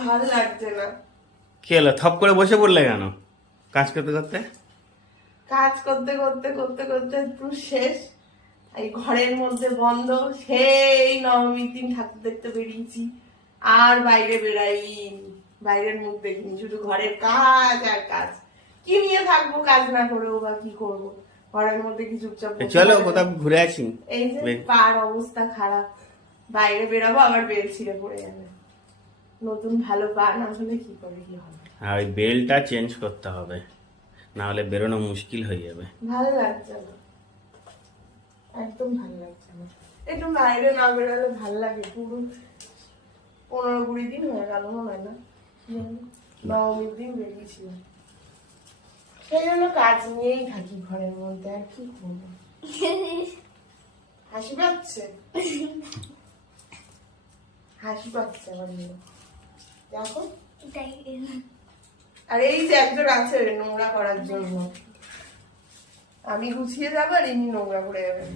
ভালো লাগছে না। কি হলো, থপ করে বসে পড়লে কেন? কাজ করতে করতে কাজ করতে করতে করতে করতে পুরো শেষ। এই ঘরের মধ্যে বন্ধ, সেই নবমীর দিন ঠাকুর দেখতে বেরিয়েছি, আর বাইরে বেড়াইনি, বাইরের মুখ দেখিনি, শুধু ঘরের কাজ আর কাজ। কি নিয়ে থাকবো কাজ না করেও, বা কি করবো ঘরের মধ্যে, কি চুপচাপ বসে চলো থাকা কোথাও যায়? ঘুরে আসি। এই যে পার অবস্থা খারাপ, বাইরে বেরাবো আবার বেল ছিঁড়ে পড়ে যাবে। নতুন ভালো পা না হলে কি করে কি হবে? আর ওই বেলটা চেঞ্জ করতে হবে, না হলে বেরোনো মুশকিল হয়ে যাবে। ভালো লাগছে না, একদম ভালো লাগছে না। একটু বাইরে না বেরোলে ভালো লাগে। পুরো 15-20 দিন হয়ে গেল মনে হয় না, নবমীর দিন বেরিয়েছিলাম। সেই জন্য কাজ নিয়েই থাকি ঘরের মধ্যে, আর কি করবো। হাসি পাচ্ছে, হাসি পাচ্ছে আমার মেয়ে, দেখো। আর এই যে একজন আছে নোংরা করার জন্য, আমি গুছিয়ে যাবো আর ইনি নোংরা করে যাবেন।